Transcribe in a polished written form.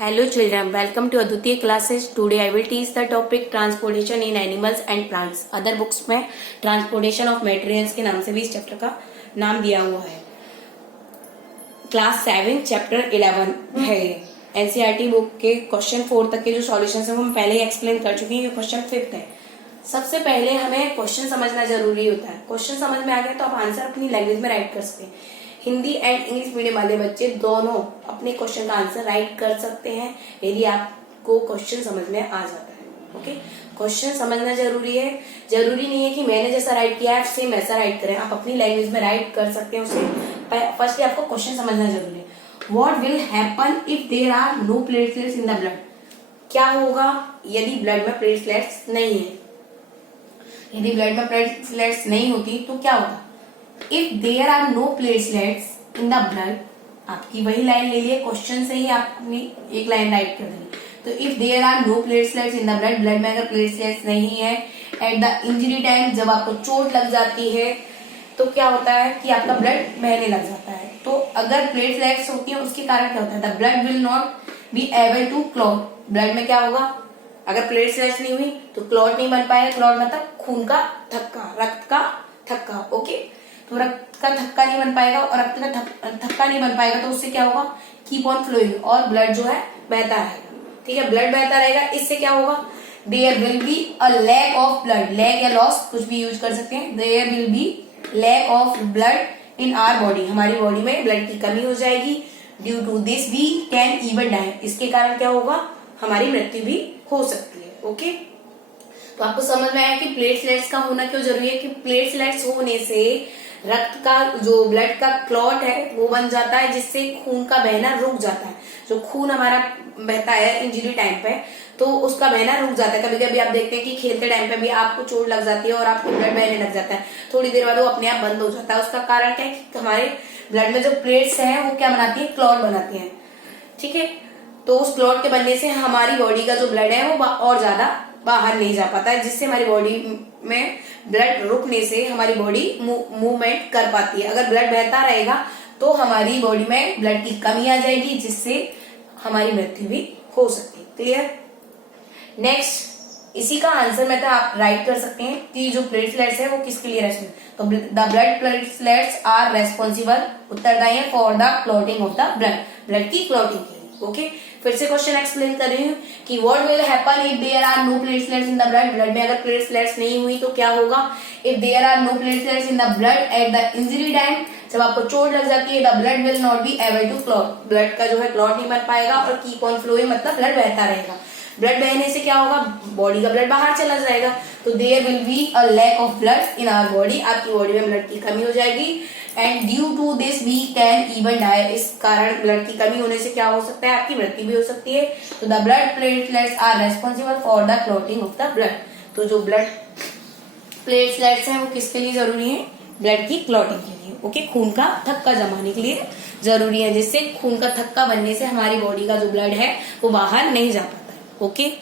Hello children, welcome to Adutiya classes. Today I will teach the topic transportation in animals and plants. Other books में transportation of materials के नाम से भी इस chapter का नाम दिया हुआ है. क्लास 7 चैप्टर 11 है. एनसीईआरटी बुक के क्वेश्चन 4 तक के जो सॉल्यूशन है वो हम पहले ही एक्सप्लेन कर चुके हैं. ये क्वेश्चन 5 है. सबसे पहले हमें क्वेश्चन समझना जरूरी होता है. क्वेश्चन समझ में आ गया तो आप आंसर अपनी लैंग्वेज में राइट कर सकते हैं. हिंदी एंड इंग्लिश मीडियम वाले बच्चे दोनों अपने क्वेश्चन का आंसर राइट कर सकते हैं यदि आपको क्वेश्चन समझ में आ जाता है. ओके, क्वेश्चन समझना जरूरी है. जरूरी नहीं है कि मैंने जैसा राइट किया है सेम ऐसा राइट करें. आप अपनी लैंग्वेज में राइट कर सकते हैं. उसे फर्स्टली आपको क्वेश्चन समझना जरूरी है. What will happen if there are no platelets in the blood. क्या होगा यदि ब्लड में प्लेटलेट्स नहीं है. यदि ब्लड में प्लेटलेट्स नहीं होती तो क्या होगा. If there are no platelets in the blood, आपकी वही लाइन ले लिए क्वेश्चन से ही आपने एक लाइन राइट कर देनी. तो if there are no platelets in the blood, blood में अगर प्लेटलेट्स नहीं है एट द इंजरी टाइम, जब आपको चोट लग जाती है तो क्या होता है कि आपका ब्लड बहने लग जाता है. तो अगर प्लेटलेट्स होती है उसके कारण क्या होता है, the blood will not be able to clot. Blood में क्या होगा, अगर प्लेटलेट्स नहीं हुई तो क्लॉट नहीं बन पाएगा. क्लॉट मतलब खून का थक्का, रक्त का थक्का. ओके, तो रक्त का थक्का नहीं बन पाएगा और रक्त का थक्का नहीं बन पाएगा तो उससे क्या होगा, कीप ऑन फ्लोइंग, और ब्लड जो है बहता रहेगा. ठीक है, ब्लड बहता रहेगा. इससे क्या होगा, there will be a lack of blood. Lack या लॉस कुछ भी यूज कर सकते हैं. There will be lack of blood in our body. हमारी बॉडी में ब्लड की कमी हो जाएगी. Due to this we can even die. इसके कारण क्या होगा, हमारी मृत्यु भी हो सकती है. ओके, तो आपको समझ में आया कि प्लेटलेट्स का होना क्यों जरूरी है. कि प्लेटलेट्स होने से रक्त का जो ब्लड का क्लॉट है वो बन जाता है, जिससे खून का बहना रुक जाता है. जो खून हमारा बहता है इंजरी टाइम पे तो उसका बहना रुक जाता है. कभी कभी आप देखते हैं कि खेलते टाइम पे भी आपको चोट लग जाती है और आपको ब्लड बहने लग जाता है. थोड़ी देर बाद वो अपने आप बंद हो जाता है. उसका कारण क्या है कि हमारे ब्लड में जो प्लेट्स हैं वो क्या बनाती है, क्लॉट बनाती है. ठीक है, तो उस क्लॉट के बनने से हमारी बॉडी का जो ब्लड है वो और ज्यादा बाहर नहीं जा पाता है, जिससे हमारी बॉडी में ब्लड रुकने से हमारी बॉडी मूवमेंट कर पाती है. अगर ब्लड बहता रहेगा तो हमारी बॉडी में ब्लड की कमी आ जाएगी, जिससे हमारी मृत्यु भी हो सकती है. क्लियर. नेक्स्ट, इसी का आंसर में तो आप राइट कर सकते हैं कि जो प्लेटलेट्स है वो किसके लिए रेस्पॉन्सिबल. तो the blood platelets are responsible, उत्तरदायी है for the clotting of the blood, blood की क्लॉटिंग के लिए. ओके, फिर से क्वेश्चन एक्सप्लेन कर रही हूँ कि what will happen if there are no platelets in the blood. Blood में अगर प्लेटलेट्स नहीं हुई तो क्या होगा. If there are no platelets in the blood at the injury time, जब आपको चोट लग जाती है, the blood will not be able to clot. Blood का जो है क्लॉट नहीं बन पाएगा और कीप ऑन फ्लोइंग मतलब ब्लड बहता रहेगा. ब्लड बहने से क्या होगा, बॉडी का ब्लड बाहर चला जाएगा. तो there will be a lack of blood in our body. आपकी बॉडी में ब्लड की कमी हो जाएगी. And due to this we can even die. इस कारण ब्लड की कमी होने से क्या हो सकता है, आपकी मृत्यु भी हो सकती है. तो the blood platelets are responsible for the clotting of the blood. तो जो ब्लड प्लेटलेट्स हैं वो किसके लिए जरूरी है, ब्लड की क्लॉटिंग के लिए. ओके, खून का थक्का जमाने के लिए जरूरी है, जिससे खून का थक्का बनने से हमारी बॉडी का जो ब्लड है वो बाहर नहीं जा पाता है. ओके.